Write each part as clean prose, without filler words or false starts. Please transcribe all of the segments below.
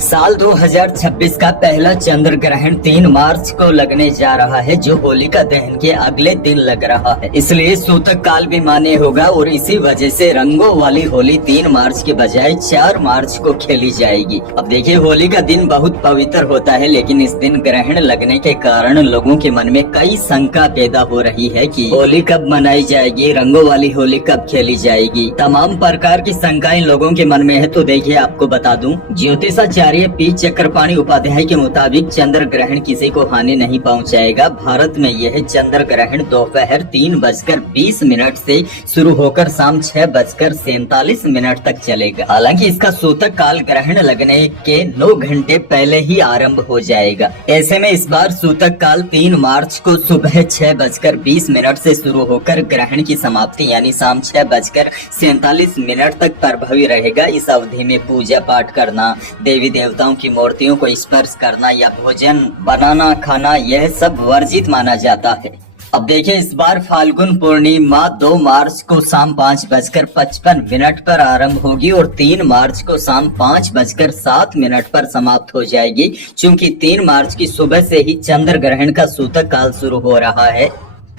साल 2026 का पहला चंद्र ग्रहण 3 मार्च को लगने जा रहा है, जो होलिका दहन के अगले दिन लग रहा है। इसलिए सूतक काल भी मान्य होगा और इसी वजह से रंगों वाली होली 3 मार्च के बजाय 4 मार्च को खेली जाएगी। अब देखिए, होली का दिन बहुत पवित्र होता है, लेकिन इस दिन ग्रहण लगने के कारण लोगों के मन में कई शंका पैदा हो रही है कि होली कब मनाई जाएगी, रंगों वाली होली कब खेली जाएगी। तमाम प्रकार की शंकाएं लोगों के मन में है। तो देखिए, आपको बता दूं, ज्योतिषाचार्य पी चक्रपाणी उपाध्याय के मुताबिक चंद्र ग्रहण किसी को हानि नहीं पहुंचाएगा। भारत में यह चंद्र ग्रहण दोपहर 3:20 से शुरू होकर शाम 6:47 तक चलेगा। हालांकि इसका सूतक काल ग्रहण लगने के 9 घंटे पहले ही आरंभ हो जाएगा। ऐसे में इस बार सूतक काल 3 मार्च को सुबह 6:20 से शुरू होकर ग्रहण की समाप्ति यानी शाम 6:47 तक प्रभावी रहेगा। इस अवधि में पूजा पाठ करना, देवी देवताओं की मूर्तियों को स्पर्श करना या भोजन बनाना खाना, यह सब वर्जित माना जाता है। अब देखिए, इस बार फाल्गुन पूर्णिमा 2 मार्च को शाम 5:55 पर आरंभ होगी और 3 मार्च को शाम 5:07 पर समाप्त हो जाएगी। चूंकि 3 मार्च की सुबह से ही चंद्र ग्रहण का सूतक काल शुरू हो रहा है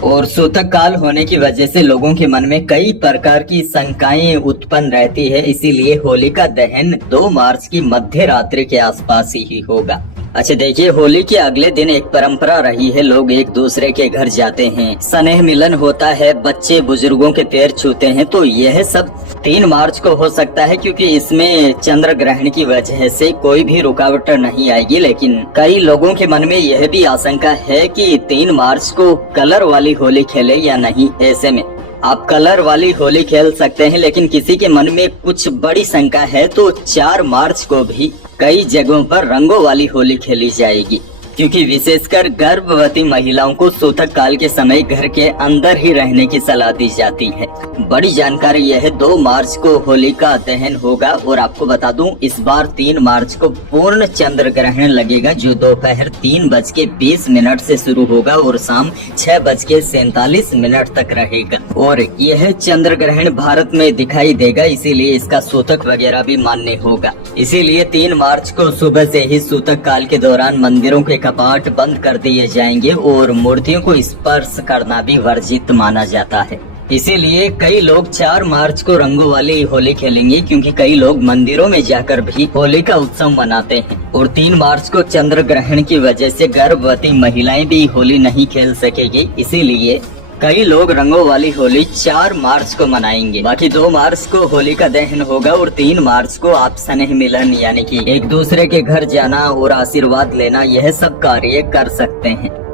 और सूतक काल होने की वजह से लोगों के मन में कई प्रकार की शंकाएं उत्पन्न रहती है। इसीलिए होलिका दहन 2 मार्च की मध्य रात्रि के आसपास ही होगा। अच्छा देखिए, होली के अगले दिन एक परंपरा रही है, लोग एक दूसरे के घर जाते हैं, स्नेह मिलन होता है, बच्चे बुजुर्गों के पैर छूते हैं। तो यह सब 3 मार्च को हो सकता है, क्योंकि इसमें चंद्र ग्रहण की वजह से कोई भी रुकावट नहीं आएगी। लेकिन कई लोगों के मन में यह भी आशंका है कि 3 मार्च को कलर वाली होली खेले या नहीं। ऐसे में आप कलर वाली होली खेल सकते हैं, लेकिन किसी के मन में कुछ बड़ी शंका है तो 4 मार्च को भी कई जगहों पर रंगों वाली होली खेली जाएगी, क्योंकि विशेषकर गर्भवती महिलाओं को सूतक काल के समय घर के अंदर ही रहने की सलाह दी जाती है। बड़ी जानकारी यह है, 2 मार्च को होलिका दहन होगा और आपको बता दूं, इस बार 3 मार्च को पूर्ण चंद्र ग्रहण लगेगा, जो दोपहर 3:20 से शुरू होगा और शाम 6:47 तक रहेगा। और यह चंद्र ग्रहण भारत में दिखाई देगा, इसीलिए इसका सूतक वगैरह भी मान्य होगा। इसीलिए 3 मार्च को सुबह से ही सूतक काल के दौरान मंदिरों के कपाट बंद कर दिए जाएंगे और मूर्तियों को स्पर्श करना भी वर्जित माना जाता है। इसीलिए कई लोग 4 मार्च को रंगों वाली होली खेलेंगे, क्योंकि कई लोग मंदिरों में जाकर भी होली का उत्सव मनाते हैं। और 3 मार्च को चंद्र ग्रहण की वजह से गर्भवती महिलाएं भी होली नहीं खेल सकेगी, इसीलिए कई लोग रंगों वाली होली 4 मार्च को मनाएंगे। बाकी 2 मार्च को होलिका दहन होगा और 3 मार्च को आप स्नेह मिलन यानी कि एक दूसरे के घर जाना और आशीर्वाद लेना, यह सब कार्य कर सकते हैं।